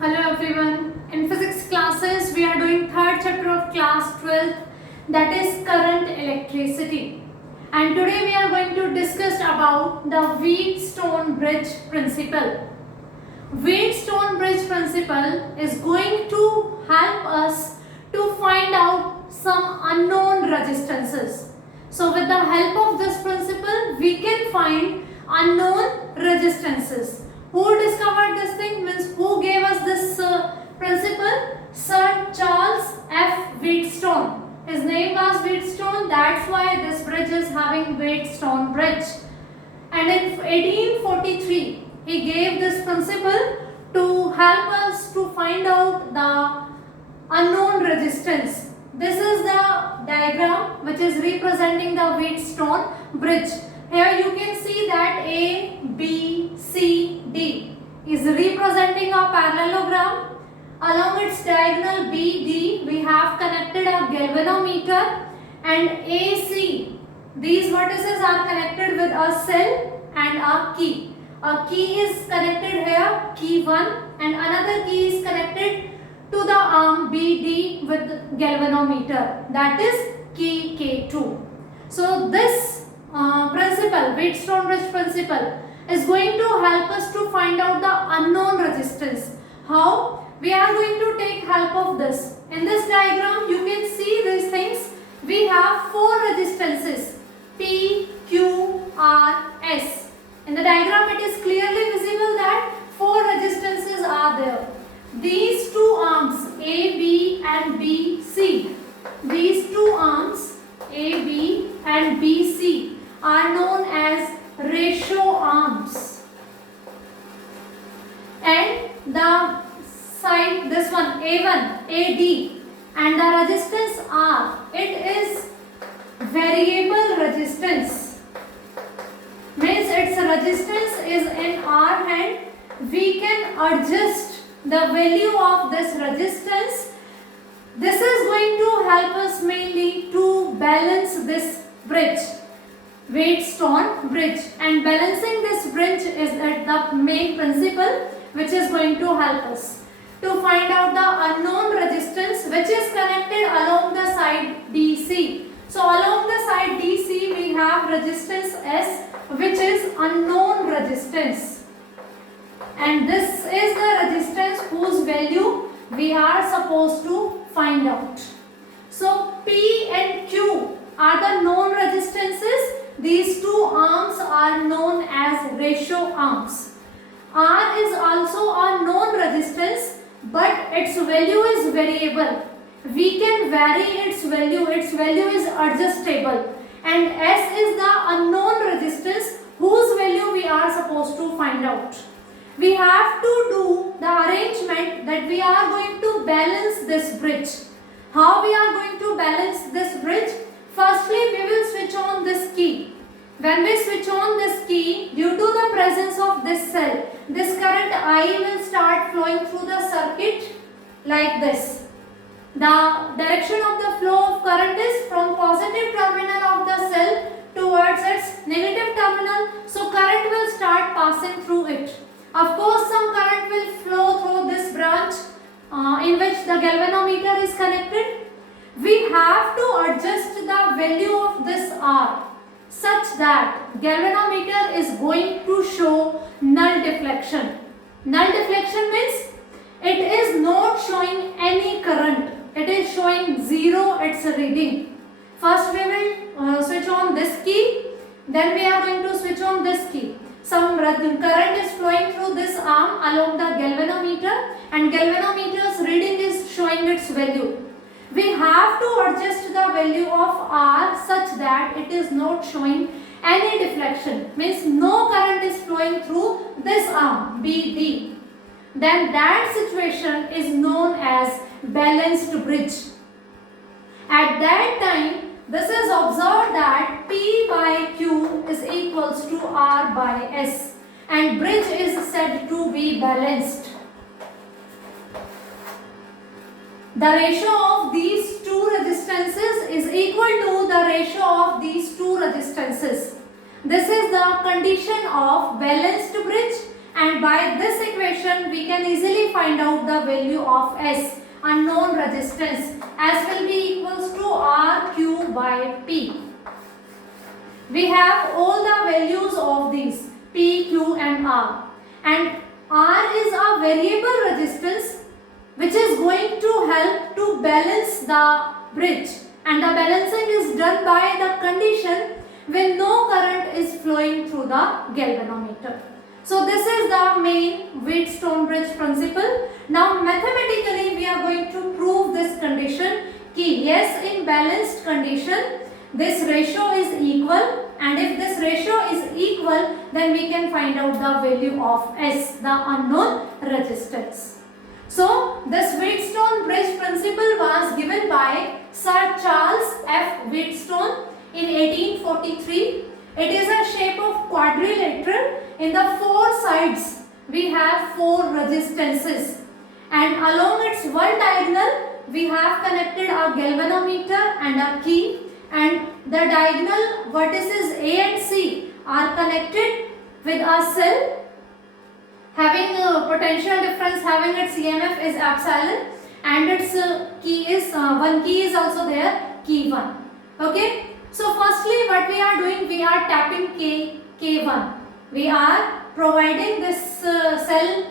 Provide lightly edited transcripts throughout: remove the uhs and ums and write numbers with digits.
Hello everyone. In physics classes we are doing third chapter of class 12, that is current electricity. And today we are going to discuss about the Wheatstone bridge principle. Wheatstone bridge principle is going to help us to find out some unknown resistances. So with the help of this principle we can find unknown resistances. Who discovered this thing? Means who gave us this principle? Sir Charles F. Wheatstone. His name was Wheatstone. That's why this bridge is having Wheatstone bridge. And in 1843, he gave this principle to help us to find out the unknown resistance. This is the diagram which is representing the Wheatstone bridge. Here you can see that A, B, C, D is representing a parallelogram. Along its diagonal BD, we have connected a galvanometer, and AC. These vertices are connected with a cell and a key. A key is connected here, key 1, and another key is connected to the arm BD with galvanometer, that is key K2. So this principle, Wheatstone bridge principle, is going to help us to find out the unknown resistance. How? We are going to take help of this. In this diagram, you can see these things. We have four resistances, P, Q, R, S. In the diagram, it is clearly visible that four resistances are there. These two arms, A, B and B, C. These two arms, A, B and B, C, are known as ratio arms. And the side, this one A1, AD, and the resistance R, it is variable resistance. Means its resistance is in R and we can adjust the value of this resistance. This is going to help us mainly to balance this bridge, Wheatstone bridge, and balancing this bridge is the main principle which is going to help us to find out the unknown resistance which is connected along the side DC. So along the side DC we have resistance S, which is unknown resistance, and this is the resistance whose value we are supposed to find out. So P and Q are the known resistances. These two arms are known as ratio arms. R is also a known resistance, but its value is variable. We can vary its value is adjustable. And S is the unknown resistance whose value we are supposed to find out. We have to do the arrangement that we are going to balance this bridge. How we are going to balance this bridge? Firstly, we will switch on this key. When we switch on this key, due to the presence of this cell, this current I will start flowing through the circuit like this. The direction of the flow of current is from positive terminal of the cell towards its negative terminal. So current will start passing through it. Of course, some current will flow through this branch in which the galvanometer is connected. We have to adjust the value of this R such that galvanometer is going to show null deflection. Null deflection means it is not showing any current. It is showing zero its reading. First we will switch on this key. Then we are going to switch on this key. Some current is flowing through this arm along the galvanometer, and galvanometer's reading is showing its value. We have to adjust the value of R such that it is not showing any deflection. Means no current is flowing through this arm BD. Then that situation is known as balanced bridge. At that time, this is observed that P by Q is equals to R by S, and bridge is said to be balanced. The ratio of these two resistances is equal to the ratio of these two resistances. This is the condition of balanced bridge and by this equation we can easily find out the value of S, unknown resistance. S will be equals to RQ by P. We have all the values of these P, Q and R, and R is a variable resistance which is going to help to balance the bridge, and the balancing is done by the condition when no current is flowing through the galvanometer. So this is the main Wheatstone bridge principle. Now mathematically we are going to prove this condition कि yes, in balanced condition this ratio is equal, and if this ratio is equal then we can find out the value of S, the unknown resistance. So this Wheatstone bridge principle was given by Sir Charles F. Wheatstone in 1843. It is a shape of quadrilateral. In the four sides we have four resistances, and along its one diagonal we have connected a galvanometer and a key, and the diagonal vertices A and C are connected with a cell having a potential difference, having its EMF is epsilon, and its key is one key is also there, key 1. Okay. So firstly what we are doing, we are tapping K1. We are providing this cell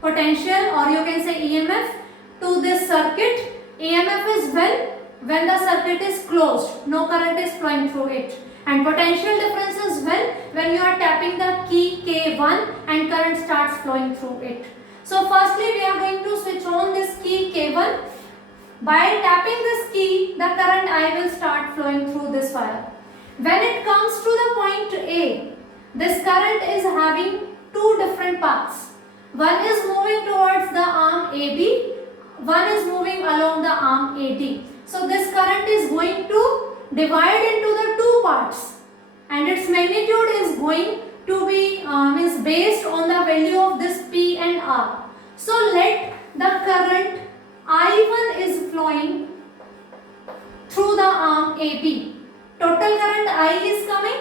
potential, or you can say EMF, to this circuit. EMF is when the circuit is closed, no current is flowing through it, and potential difference is when you are tapping the key K1 and current starts flowing through it. So firstly we are going to switch on this key K1. By tapping this key, the current I will start flowing through this wire. When it comes to the point A, this current is having two different paths. One is moving towards the arm AB, one is moving along the arm AD. So this current is going to divide into the two parts, and its magnitude is going to be is based on the value of this P and R. So let the current I1 is flowing through the arm AB. Total current I is coming,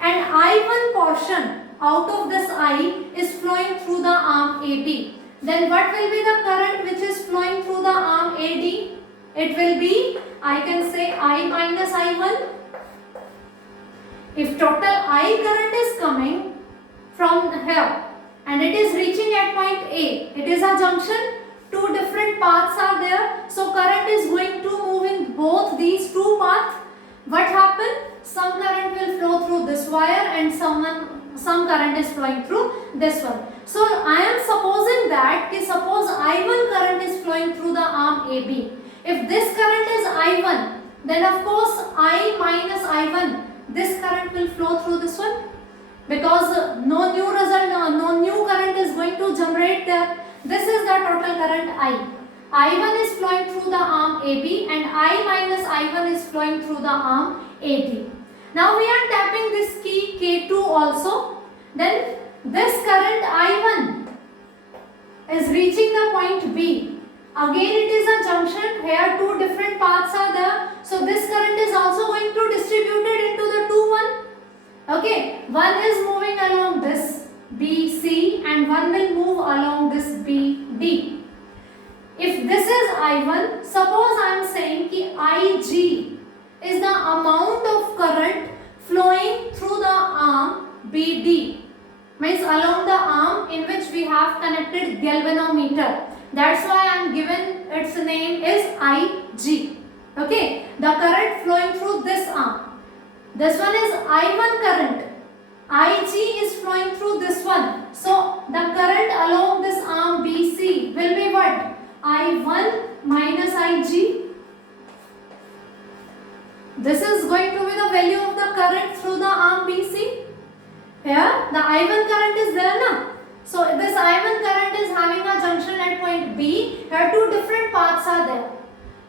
and I1 portion out of this I is flowing through the arm AB. Then what will be the current which is flowing through the arm AD? It will be, I can say, I minus I1. If total I current is coming from here and it is reaching at point A, it is a junction, two different paths are there, so current is going to move in both these two paths. What happened? Some current will flow through this wire and some current is flowing through this one. So I am supposing that suppose I1 current is flowing through the arm AB. If this current is I1, then of course I minus I1, this current will flow through this one, because no new current is going to generate there. This is the total current I. I1 is flowing through the arm AB and I minus I1 is flowing through the arm AD. Now we are tapping this key K2 also. Then this current I1 is reaching the point B. Again it is a junction. Here two different paths are there. So this current is also going to distribute it into the two one. Okay. One is moving along this BC and one will move along this BD. If this is I1, suppose I am saying ki IG is the amount of current flowing through the arm BD, means along the arm in which we have connected galvanometer. That's why I am given its name is IG. Okay, the current flowing through this arm. This one is I1 current. IG is flowing through this one. So the current along this arm BC will be what? I1 minus IG. This is going to be the value of the current through the arm BC. Here the I1 current is there now. So this I1 current is having a junction at point B. Here two different paths are there.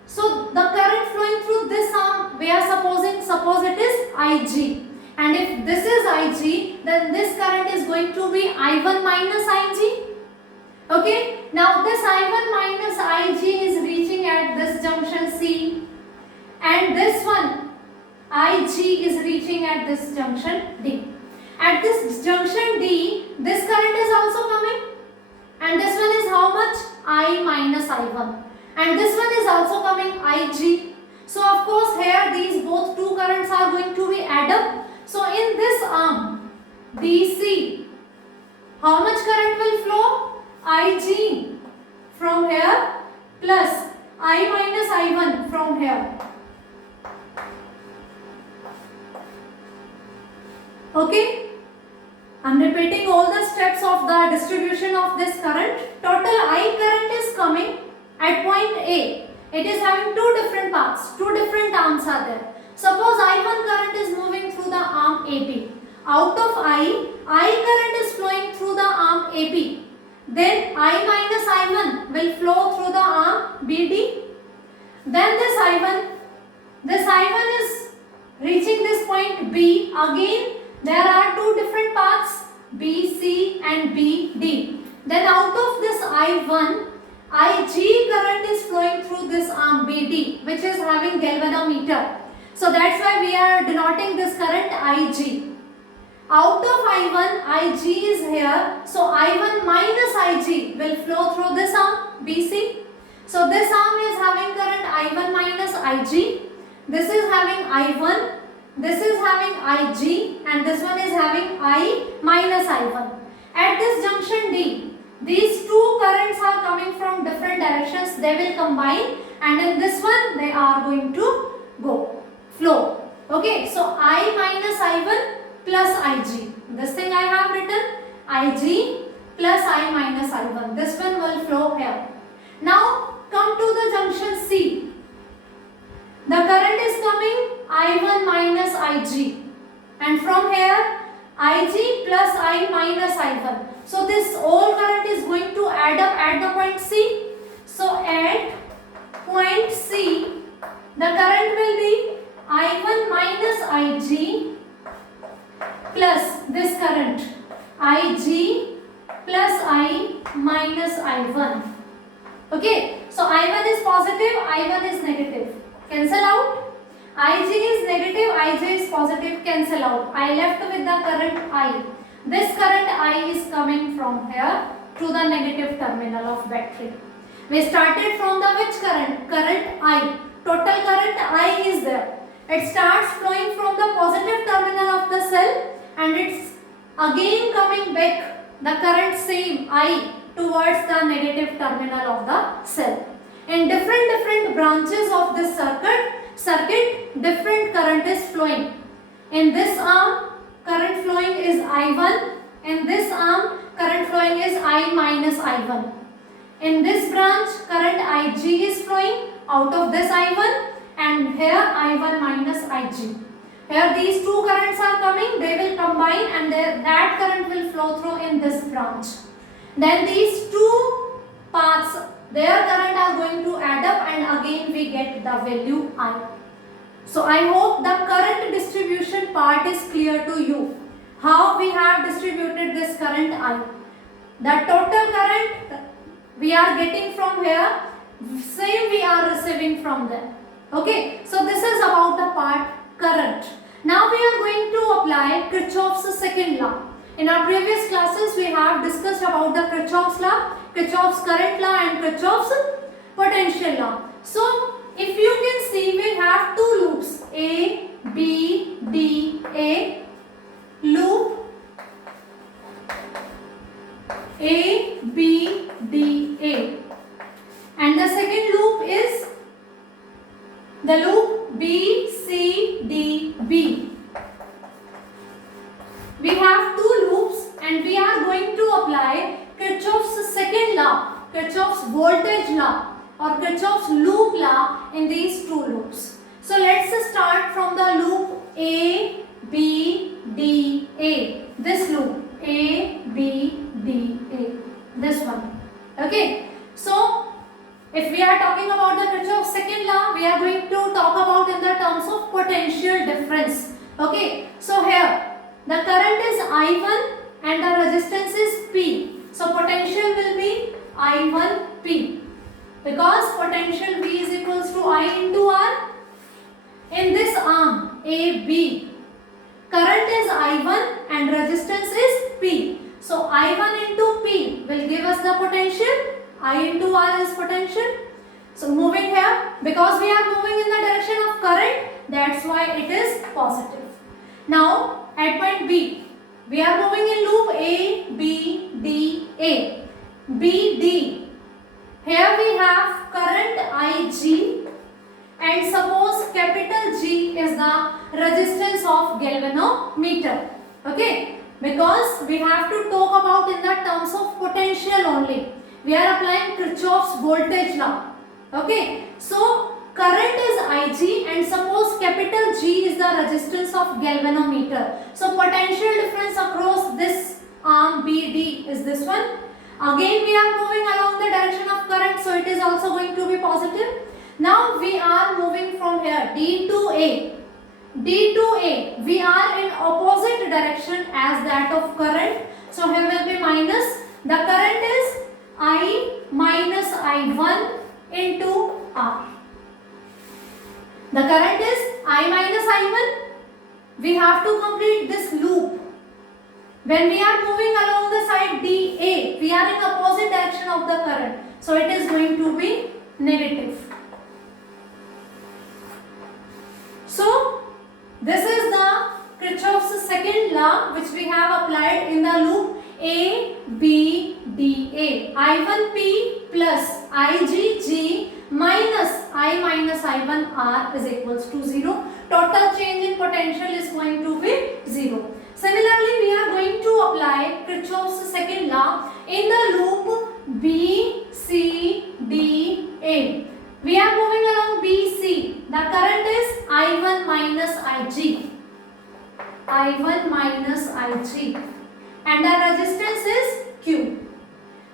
So the current flowing through this arm, we are suppose it is IG. And if this is IG, then this current is going to be I1 minus IG. Okay. Now this I1 minus IG is reaching at this junction C. And this one IG is reaching at this junction D. At this junction D, This current is also coming, and this one is how much? I minus I1, and this one is also coming, Ig. So of course here these both two currents are going to be add up. So in this arm BC, how much current will flow? Ig from here plus I minus I1 from here. Okay, I am repeating all the steps of the distribution of this current. Total I current is coming at point A. It is having two different paths, two different arms are there. Suppose I1 current is moving through the arm AP. Out of I current is flowing through the arm AP. Then I minus I1 will flow through the arm BD. Then this I1 is reaching this point B. Again there are two different paths, BC and BD. Then out of this I1, Ig current is flowing through this arm BD, which is having galvanometer. So that's why we are denoting this current Ig. Out of I1, Ig is here. So I1 minus Ig will flow through this arm BC. So this arm is having current I1 minus Ig. This is having I1. This is having Ig, and this one is having I minus I1. At this junction D, these two currents are coming from different directions. They will combine, and in this one they are going to flow. Okay, so I minus I1 plus Ig. This thing I have written, Ig plus I minus I1. This one will flow here. Now come to the junction C. The current is coming I1 minus Ig, and from here Ig plus I minus I1. So this all current is going to add up at the point C. So at point C, the current will be I1 minus Ig plus this current Ig plus I minus I1. Okay, so I1 is positive, I1 is negative. Cancel out. Ig is negative, Ig is positive, cancel out. I left with the current I. This current I is coming from here to the negative terminal of battery. We started from the which current? Current I. Total current I is there. It starts flowing from the positive terminal of the cell, and it's again coming back the current same I towards the negative terminal of the cell. In different branches of this circuit, different current is flowing. In this arm, current flowing is I1. In this arm, current flowing is I minus I1. In this branch, current Ig is flowing out of this I1, and here I1 minus Ig. Here these two currents are coming, they will combine, and that current will flow through in this branch. Then these two paths, their current are going to add up, and again we get the value I. So I hope the current distribution part is clear to you. How we have distributed this current I. The total current we are getting from here, same we are receiving from there. Okay, so this is about the part current. Now we are going to apply Kirchhoff's second law. In our previous classes we have discussed about the Kirchhoff's law, Kirchhoff's current law, and Kirchhoff's potential law. So if you can see, we have two loops, A, B, D, A, loop A, B, D, A, and the second loop is the loop B, C, D, B. We have two loops, and we are going to apply Kirchhoff's second law, Kirchhoff's voltage law, or Kirchhoff's loop law in these two loops. So let's start from the loop A, B, D, A. This loop A, B, D, A. This one. Okay. So if we are talking about the Kirchhoff's second law, we are going to talk about in the terms of potential difference. Okay. So here the current is I1 and the resistance is P. So potential will be I1P, because potential V is equals to I into R. In this arm AB, current is I1 and resistance is P. So I1 into P will give us the potential. I into R is potential. So moving here, because we are moving in the direction of current, that's why it is positive. Now at point B, we are moving in loop A, B, D, A. B, D. Here we have current IG, and suppose capital G is the resistance of galvanometer. Okay, because we have to talk about in the terms of potential only. We are applying Kirchhoff's voltage law. Okay, so current is IG and suppose capital G is the resistance of galvanometer. So potential difference across this arm BD is this one. Again we are moving along the direction of current, so it is also going to be positive. Now we are moving from here D to A. D to A, we are in opposite direction as that of current. So here will be minus. The current is I minus I1 into R. The current is I minus I1. We have to complete this loop. When we are moving along the side DA, we are in opposite direction of the current. So it is going to be negative. So this is the Kirchhoff's second law which we have applied in the loop A, B, D, A. I1P plus IGG minus I minus I1 R is equals to 0. Total change in potential is going to be 0. Similarly, we are going to apply Kirchhoff's second law in the loop B, C, D, A. We are moving along BC. The current is I1 minus IG. I1 minus IG. And the resistance is Q.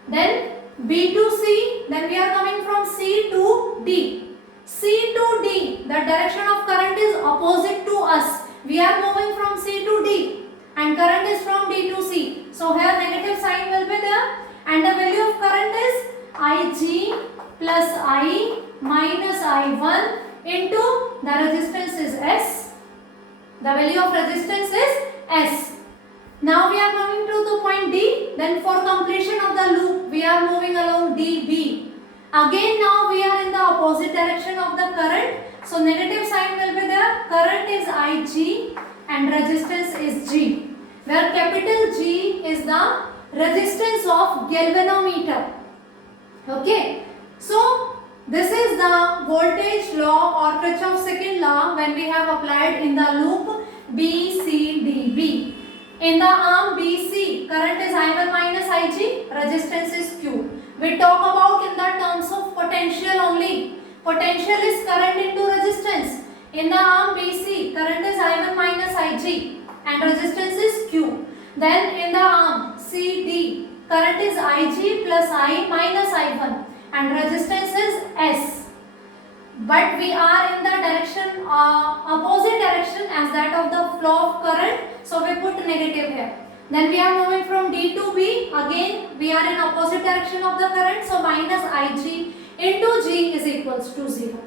Then B to C. Then we are coming from C to D. C to D. The direction of current is opposite to us. We are moving from C to D. And current is from D to C. So here negative sign will be there. And the value of current is IG plus I minus I1 into the resistance is S. The value of resistance is S. Now we are coming to the point D. Then for completion of the loop, we are moving along DB. Again now we are in the opposite direction of the current. So negative sign will be there. Current is IG and resistance is G. Where capital G is the resistance of galvanometer. Okay. So this is the voltage law or Kirchhoff's second law when we have applied in the loop BCDB. In the arm BC, current is I1 minus IG, resistance is Q. We talk about in the terms of potential only. Potential is current into resistance. In the arm BC, current is I1 minus IG and resistance is Q. Then in the arm CD, current is IG plus I minus I1 and resistance is S. But we are in the direction opposite direction as that of the flow of current, so we put negative here. Then we are moving from D to B. Again we are in opposite direction of the current, so minus IG into G is equals to 0.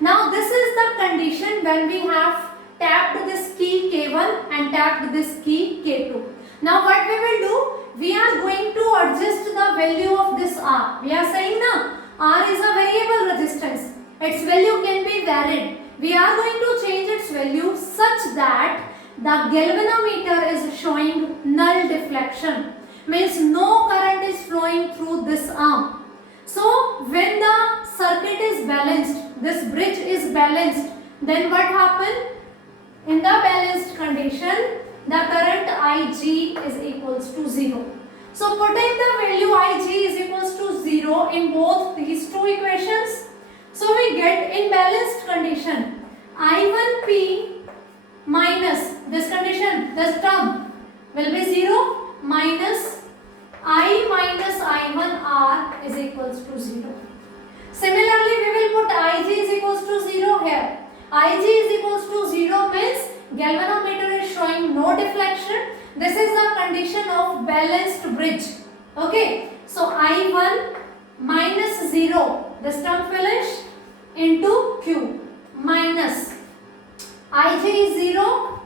Now this is the condition when we have tapped this key K1 and tapped this key K2. Now what we will do, we are going to adjust the value of this R. We are saying now R is a variable resistance. Its value can be varied. We are going to change its value such that the galvanometer is showing null deflection. Means no current is flowing through this arm. So when the circuit is balanced, this bridge is balanced, then what happens? In the balanced condition, the current IG is equals to 0. So putting the value IG is equals to 0 in both these two equations, so we get in balanced condition I1P minus this condition, this term will be 0 minus I minus I1R is equals to 0. Similarly, we will put IG is equals to 0 here. IG is equals to 0 means galvanometer is showing no deflection. This is the condition of balanced bridge. Okay. So I1 minus 0, this term finish, into Q minus IG is 0,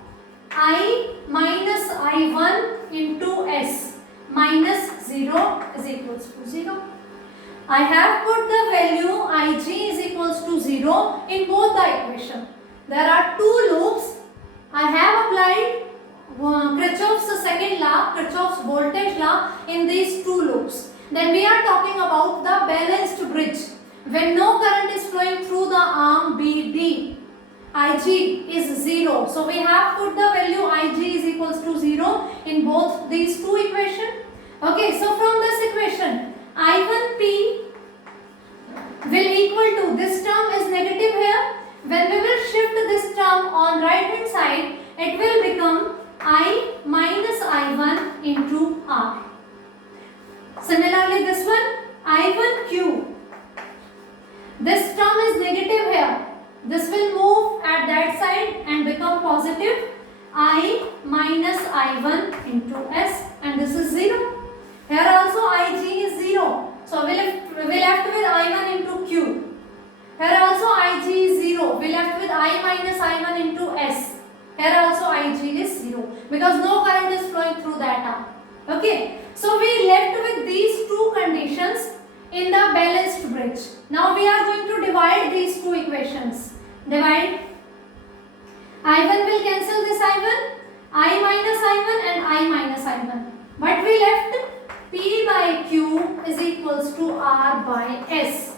I minus I1 into S minus 0 is equals to 0. I have put the value Ig is equals to 0 in both the equation. There are two loops. I have applied Kirchhoff's second law, Kirchhoff's voltage law in these two loops. Then we are talking about the balanced bridge. When no current is flowing through the arm BD, Ig is 0. So we have put the value Ig is equals to 0 in both these two equations. Okay, so from this equation, I1P will equal to, this term is negative here. When we will shift this term on right hand side, it will become I minus I1 into R. Similarly, this one, I1Q. This term is negative here. This will move at that side and become positive. I minus I1 into S, and this is 0. Here also Ig is 0. So we left with I1 into Q. Here also Ig is 0. We left with I minus I1 into S. Here also Ig is 0 because no current is flowing through that arm. Okay. So we left with these two conditions in the balanced bridge. Now we are going to divide these two equations. Divide. I1 will cancel this I1. I minus I1 and I minus I1. But we left P by Q is equals to R by S.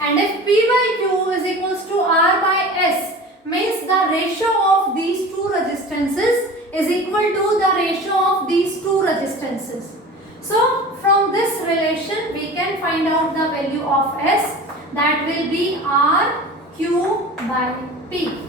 And if P by Q is equals to R by S, means the ratio of these two resistances is equal to the ratio of these two resistances. So from this relation we can find out the value of S, that will be R Q by P.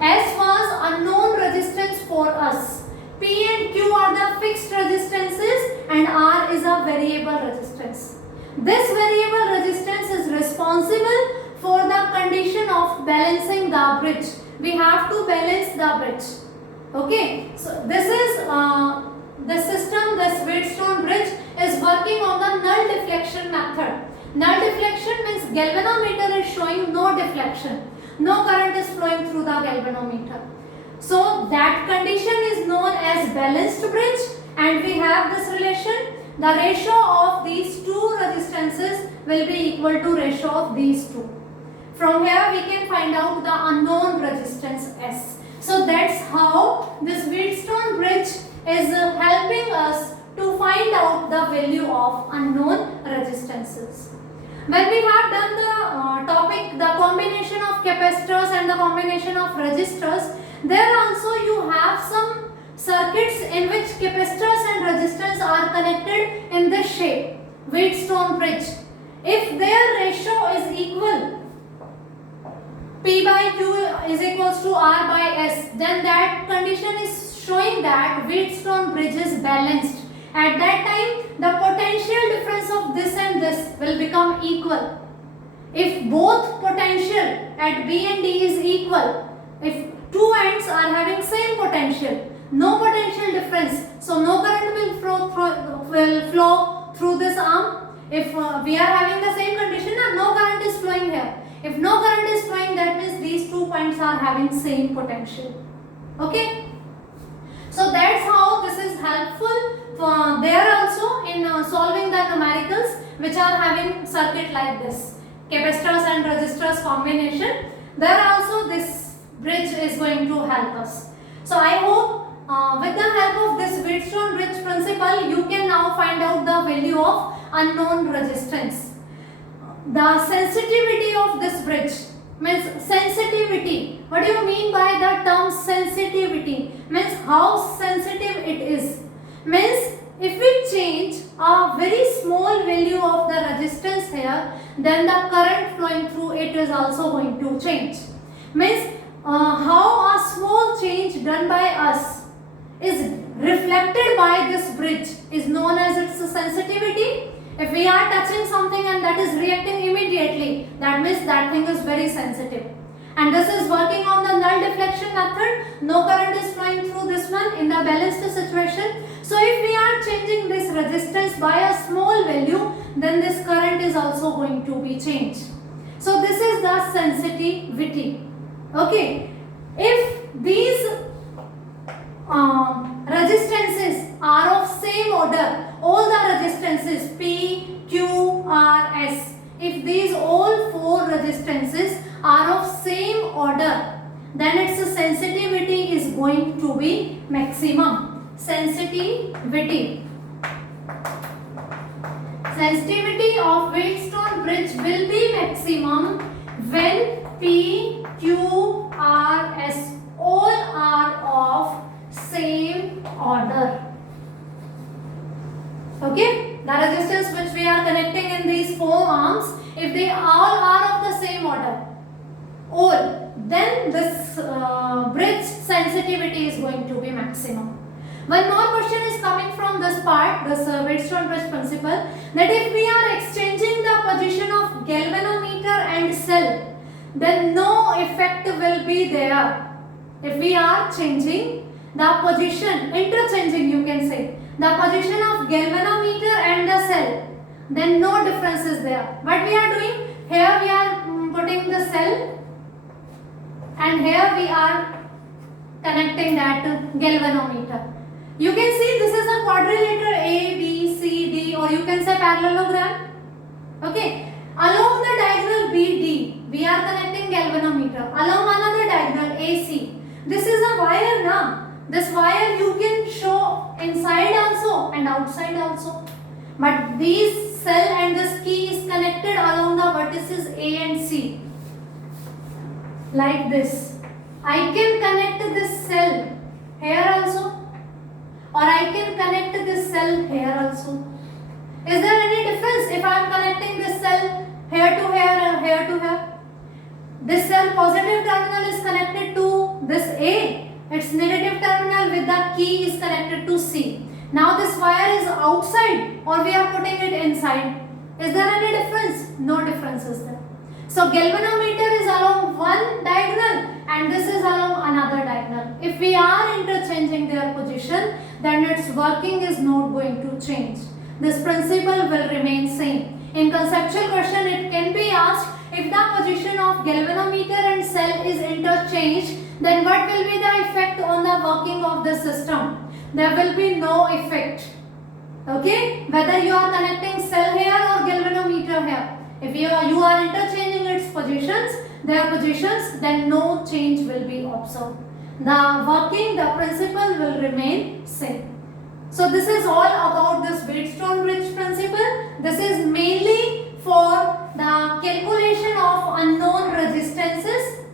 S was unknown resistance for us. P and Q are the fixed resistances and R is a variable resistance. This variable resistance is responsible for the condition of balancing the bridge. We have to balance the bridge. Okay, so this is the system, this Wheatstone bridge is working on the null deflection method. Null deflection means galvanometer is showing no deflection. No current is flowing through the galvanometer. So that condition is known as balanced bridge, and we have this relation. The ratio of these two resistances will be equal to ratio of these two. From here we can find out the unknown resistance S. So that's how this Wheatstone bridge is helping us to find out the value of unknown resistances. When we have done the topic, the combination of capacitors and the combination of resistors, there also you have some circuits in which capacitors and resistors are connected in this shape, Wheatstone bridge. If their ratio is equal, P by Q is equals to R by S, then that condition is showing that Wheatstone bridge is balanced. At that time, the potential difference of this and this will become equal. If both potential at B and D is equal, if two ends are having same potential, no potential difference, so no current will flow through this arm. If we are having the same condition, no current is flowing here. If no current is flowing, that means these 2 points are having same potential. Okay. So that's how this is helpful for there also in solving the numericals which are having circuit like this, capacitors and resistors combination. There also this bridge is going to help us. So I hope with the help of this Wheatstone bridge principle, you can now find out the value of unknown resistance. The sensitivity of this bridge means sensitivity. What do you mean by the term sensitivity? Means how sensitive it is. Means if we change a very small value of the resistance here, then the current flowing through it is also going to change. Means how a small change done by us is reflected by this bridge is known as its sensitivity. If we are touching something and that is reacting immediately, that means that thing is very sensitive. And this is working on the null deflection method. No current is flowing through this one in the balanced situation. So if we are changing this resistance by a small value, then this current is also going to be changed. So this is the sensitivity. Okay. If these resistances are of same order, all resistances P, Q, R, S, if these all 4 resistances are of same order, then its sensitivity is going to be maximum. Sensitivity of Wheatstone bridge will be maximum when P, Q, R, S all are of same order. Okay, the resistance which we are connecting in these 4 arms, if they all are of the same order, all, then this bridge sensitivity is going to be maximum. One more question is coming from this part, this Wheatstone bridge principle, that if we are exchanging the position of galvanometer and cell, then no effect will be there. If we are changing the position, interchanging you can say, the position of galvanometer and the cell, then no difference is there. What we are doing, here we are putting the cell and here we are connecting that galvanometer. You can see this is a quadrilateral A, B, C, D, or you can say parallelogram. Okay, along the diagonal BD, we are connecting galvanometer. Along another diagonal AC, this is a wire now. This wire you can show inside also and outside also. But these cell and this key is connected along the vertices A and C. Like this. I can connect this cell here also, or I can connect this cell here also. Is there any difference if I am connecting this cell here to here and here to here? This cell positive terminal is connected to this A. Its negative terminal with the key is connected to C. Now this wire is outside or we are putting it inside. Is there any difference? No difference is there. So galvanometer is along one diagonal and this is along another diagonal. If we are interchanging their position, then its working is not going to change. This principle will remain same. In conceptual question, it can be asked, if the position of galvanometer and cell is interchanged, then what will be the effect on the working of the system? There will be no effect. Okay, whether you are connecting cell here or galvanometer here, if you are interchanging its positions, their positions, then no change will be observed. The working, the principle will remain same. So this is all about this Wheatstone bridge principle. This is mainly for the calculation of unknown resistances,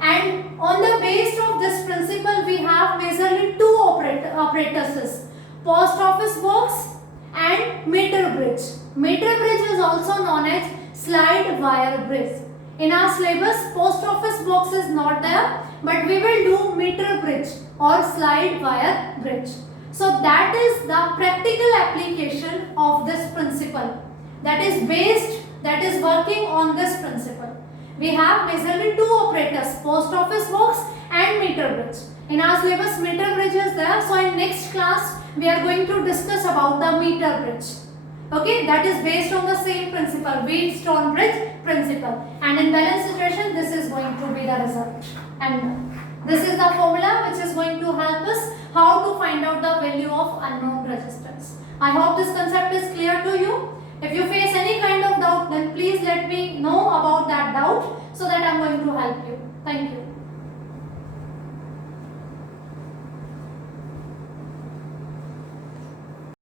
and on the base of this principle we have majorly 2 operators, post office box and meter bridge. Meter bridge is also known as slide wire bridge. In our syllabus, post office box is not there, but we will do meter bridge or slide wire bridge. So that is the practical application of this principle, that is based, that is working on this principle. We have majorly 2 operators, post office box and meter bridge. In our syllabus, meter bridge is there. So in next class, we are going to discuss about the meter bridge. Okay, that is based on the same principle, Wheatstone bridge principle. And in balance situation, this is going to be the result. And this is the formula which is going to help us how to find out the value of unknown resistance. I hope this concept is clear to you. If you face any kind of doubt, then please let me know about that doubt so that I am going to help you. Thank you.